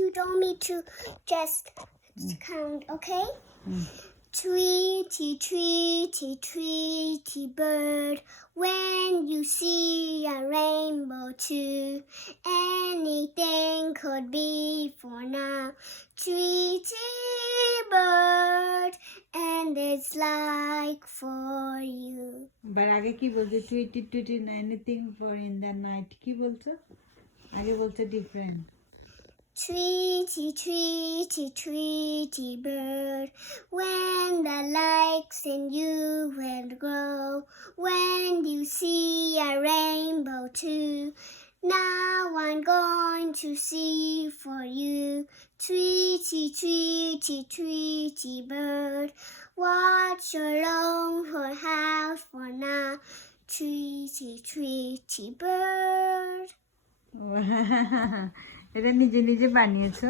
You don't need to just count, okay? Tweety, tweety, tweety bird, when you see a rainbow too, anything could be for now. Tweety bird, and it's like for you. বার আগে কি বলছে Tweety Tweety anything for in the night কি বলছো আগে বলছে different Tweety, tweety, tweety bird, when the lights in you will grow, when you see a rainbow too, now I'm going to see for you. Tweety, tweety, tweety bird, watch your own house for now. Tweety, tweety bird. এটা নিজে নিজে বানিয়েছো